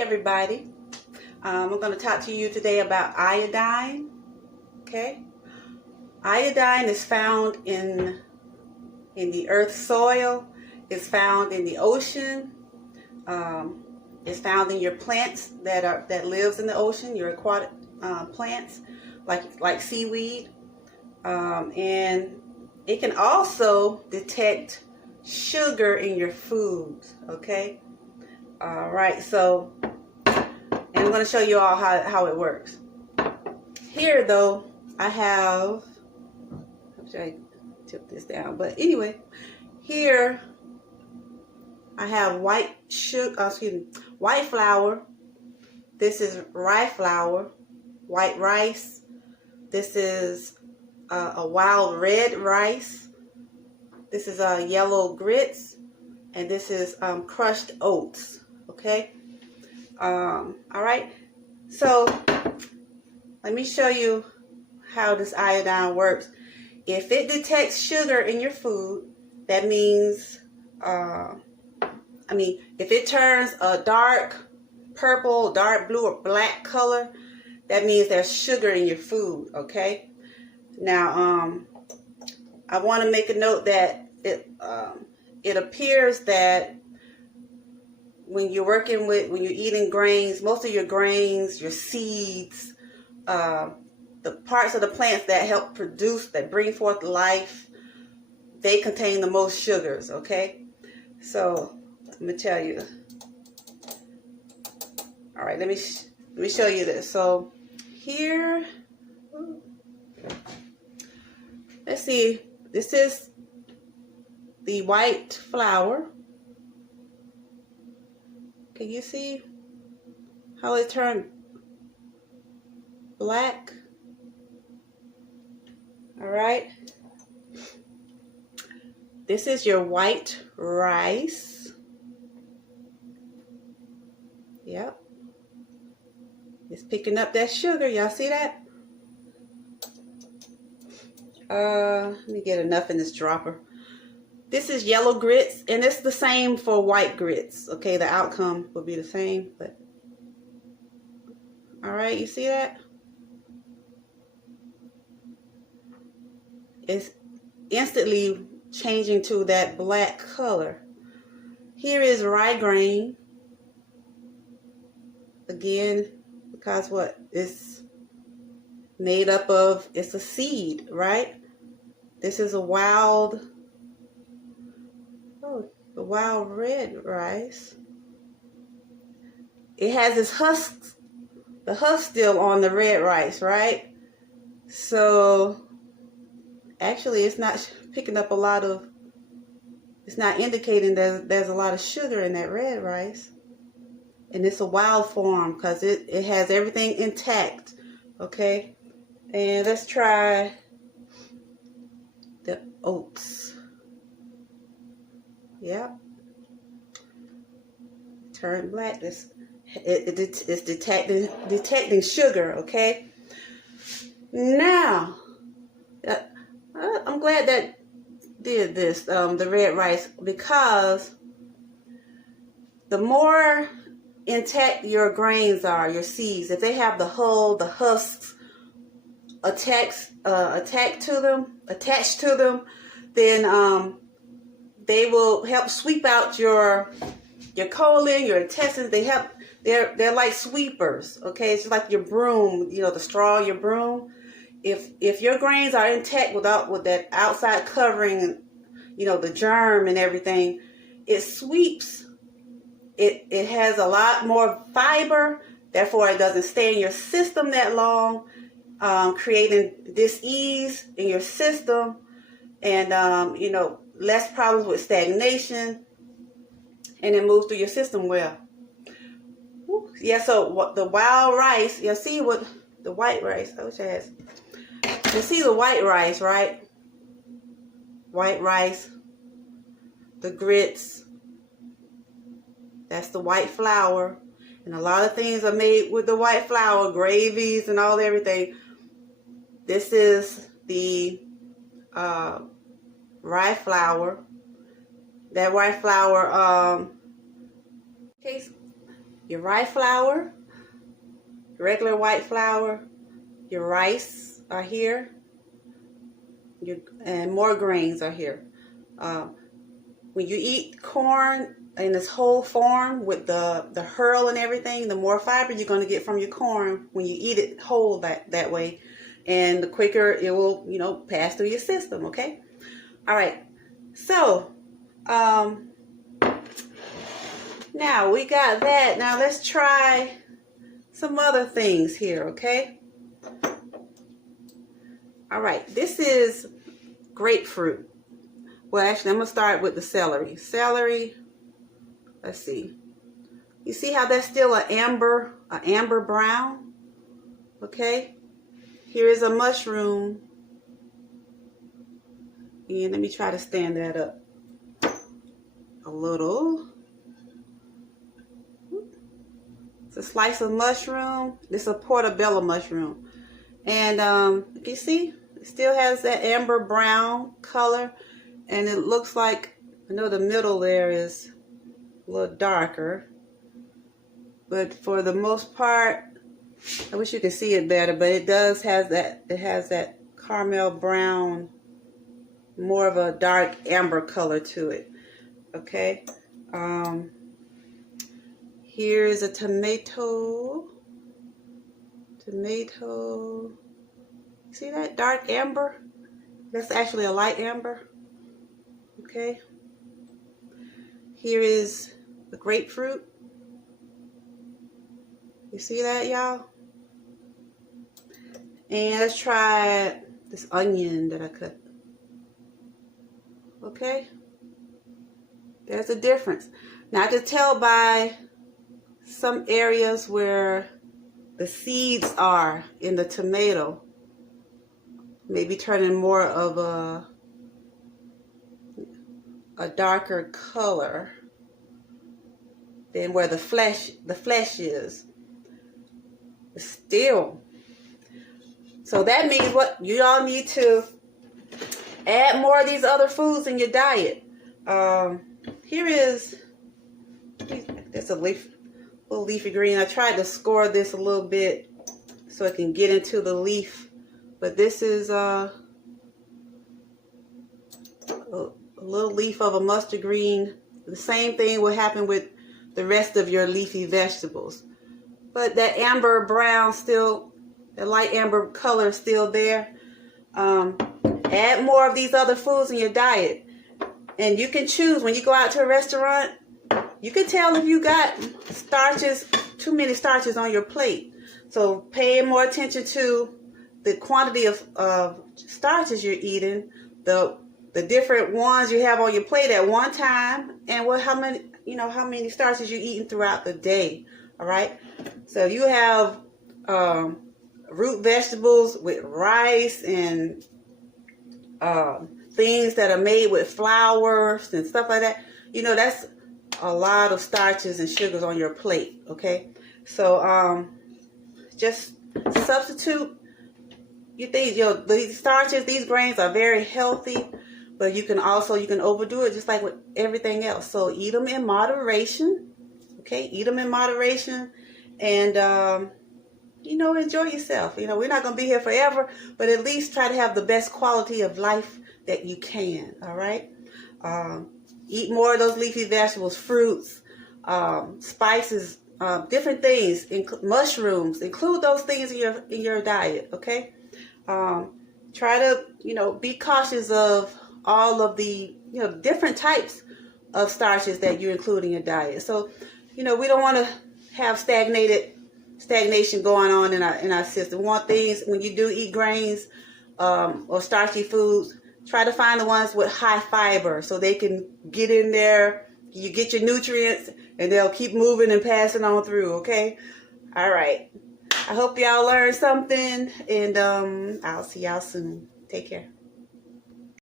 everybody. I'm going to talk to you today about iodine. Okay, iodine is found in the earth's soil. It's found in the ocean. It's found in your plants that lives in the ocean. Your aquatic plants, like seaweed, and it can also detect sugar in your foods. Okay. All right. So. And I'm going to show you all how it works. Here, though, I have, I'm sure I tip this down, but anyway, here I have white flour. This is rye flour, white rice. This is a wild red rice. This is yellow grits, and this is crushed oats. Okay. All right, so let me show you how this iodine works. If it detects sugar in your food, that means, if it turns a dark purple, dark blue, or black color, that means there's sugar in your food, okay? Now, I want to make a note that it appears that when you're eating grains, most of your grains, your seeds, the parts of the plants that help produce, that bring forth life, they contain the most sugars, okay? So, let me tell you. All right, let me show you this. So, here, let's see, this is the white flour. Can you see how it turned black? All right. This is your white rice. Yep. It's picking up that sugar. Y'all see that? Let me get enough in this dropper. This is yellow grits, and it's the same for white grits. Okay, the outcome will be the same, but all right, you see that? It's instantly changing to that black color. Here is rye grain. Again, because what? It's made up of, it's a seed, right? This is the wild red rice. It has its husks, the husk still on the red rice, right? So actually it's not picking up it's not indicating that there's a lot of sugar in that red rice. And it's a wild form because it has everything intact. Okay, and let's try the oats. Yep. Turn black. It's detecting sugar. Okay. Now, I'm glad that did this, the red rice, because the more intact your grains are, your seeds, if they have the hull, the husks attached to them, then they will help sweep out your colon, your intestines. They're like sweepers. Okay, it's just like your broom, the straw, your broom. If your grains are intact with that outside covering, the germ and everything, it sweeps. It has a lot more fiber, therefore it doesn't stay in your system that long, creating dis-ease in your system, and less problems with stagnation, and it moves through your system well. Yeah, so the wild rice, you see what the white rice, I wish I had, you see the white rice, right? White rice, the grits, that's the white flour. And a lot of things are made with the white flour, gravies and all everything. This is the rye flour. That rye flour, your rye flour, regular white flour, your rice are here, and more grains are here. When you eat corn in its whole form with the hull and everything, the more fiber you're going to get from your corn when you eat it whole that way, and the quicker it will, pass through your system, okay? All right. So, now we got that. Now let's try some other things here, okay? All right. This is grapefruit. Well, actually, I'm going to start with the celery. Celery, let's see. You see how that's still an amber brown? Okay. Here is a mushroom. And let me try to stand that up a little. It's a slice of mushroom. This is a portobello mushroom. And you see, it still has that amber brown color. And it looks like, I know the middle there is a little darker. But for the most part, I wish you could see it better, but it does have that, it has that caramel brown, more of a dark amber color to it. Okay. Here's a tomato. See that dark amber? That's actually a light amber. Okay. Here is the grapefruit. You see that, y'all? And let's try this onion that I cut. Okay. There's a difference. Now I can tell by some areas where the seeds are in the tomato, maybe turning more of a darker color than where the flesh is. Still, so that means what you all need to add more of these other foods in your diet. Here is, it's a little leafy green. I tried to score this a little bit so it can get into the leaf, but this is a little leaf of a mustard green. The same thing will happen with the rest of your leafy vegetables, but that amber brown still, the light amber color is still there. Add more of these other foods in your diet, and you can choose when you go out to a restaurant. You can tell if you got starches, too many starches on your plate. So pay more attention to the quantity of starches you're eating, the different ones you have on your plate at one time, and how many starches you're eating throughout the day. All right. So you have root vegetables with rice and things that are made with flours and stuff like that. That's a lot of starches and sugars on your plate. Okay. So just substitute. You think these starches, these grains are very healthy, but you can overdo it just like with everything else. So eat them in moderation. Okay, eat them in moderation, and enjoy yourself. We're not gonna be here forever, but at least try to have the best quality of life that you can. All right. Eat more of those leafy vegetables, fruits, spices, different things, mushrooms. Include those things in your diet. Okay. Try to be cautious of all of the different types of starches that you include in your diet. So we don't want to have stagnation going on in our system. We want things, when you do eat grains or starchy foods, try to find the ones with high fiber so they can get in there. You get your nutrients and they'll keep moving and passing on through. Okay. All right. I hope y'all learned something, and I'll see y'all soon. Take care.